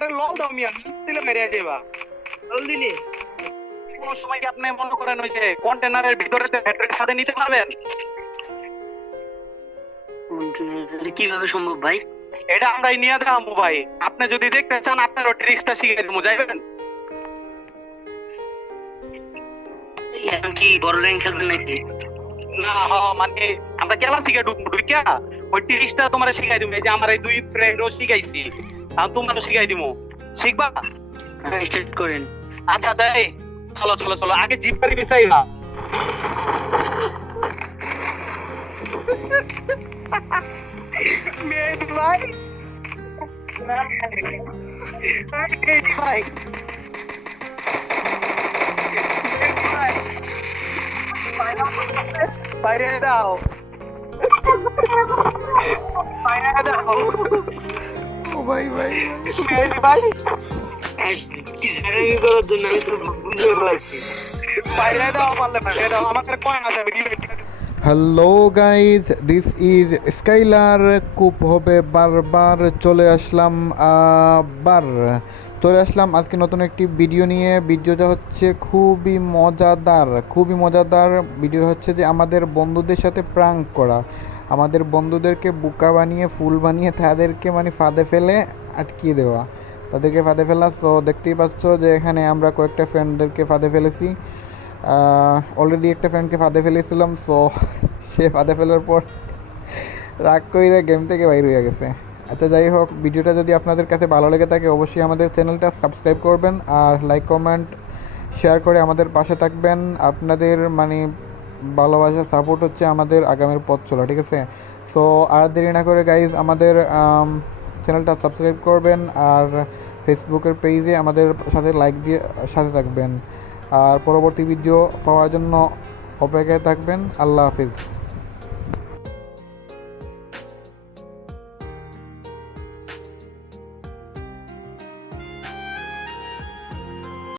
আরে লল দাও মিয়া, দিলে মেরে যাবা। লল দিলে কোন সময় কি আপনি মনে করেন ওই যে কন্টেনারের ভিতরে ব্যাটারির সাথে নিতে পারবেন? কিভাবে সম্ভব ভাই? এটা আমরাই নিয়ে দেবো ভাই। আপনি যদি দেখতে চান আপনারও ট্রিক্সটা শিখে দেবো, যাইবেন? এখন কি বড় র্যাঙ্ক খেলবেন নাকি? না মানে আমরা খেলা শিখে ঢুকিয়া ওই ট্রিক্সটা তোমার শিখাই দিব। এই যে আমার এই দুই ফ্রেন্ডও শিখাইছি, আমি তোমারও শিখাই দিব। শিখবা? হ্যাঁ, স্টার্ট করেন। আচ্ছা যাই, চলো চলো চলো, আগে জিপ গাড়ি বিছাইবা। মেহেদি ভাই, মেহেদি ভাই, বাইরে দাও, বাইরে দাও। ও ভাই ভাই মেহেদি ভাই, কি জানি করার জন্য আমি তো বুঝতে পারছি। বাইরে দাও, পারলে বাইরে দাও। আমাকে কয়েন আছে, আমি দিয়ে hello guys, this is Skylar. খুব হবে বারবার চলে আসলাম আজকে নতুন একটি ভিডিও নিয়ে। ভিডিওটা হচ্ছে খুবই মজাদার ভিডিও হচ্ছে যে আমাদের বন্ধুদের সাথে প্রাঙ্ক করা, আমাদের বন্ধুদেরকে বোকা বানিয়ে ফুল বানিয়ে তাদেরকে মানে ফাঁদে ফেলে আটকিয়ে দেওয়া, তাদেরকে ফাঁদে ফেলা। তো দেখতেই পাচ্ছ যে এখানে আমরা কয়েকটা ফ্রেন্ডদেরকে ফাঁদে ফেলেছি। অলরেডি একটা ফ্রেন্ডকে ফাঁদে ফেলেছিলাম। সো সে ফাঁদে ফেলার পর রাগ করে গেম থেকে বাইর হয়ে গেছে। আচ্ছা যাই হোক, ভিডিওটা যদি আপনাদের কাছে ভালো লেগে থাকে অবশ্যই আমাদের চ্যানেলটা সাবস্ক্রাইব করবেন আর লাইক কমেন্ট শেয়ার করে আমাদের পাশে থাকবেন। আপনাদের মানে ভালোবাসা সাপোর্ট হচ্ছে আমাদের আগামীর পথ চলা, ঠিক আছে? সো আর দেরি না করে গাইজ আমাদের চ্যানেলটা সাবস্ক্রাইব করবেন আর ফেসবুকের পেজে আমাদের সাথে লাইক দিয়ে সাথে থাকবেন আর পরবর্তী ভিডিও পাওয়ার জন্য অপেক্ষায় থাকবেন। আল্লাহ হাফিজ।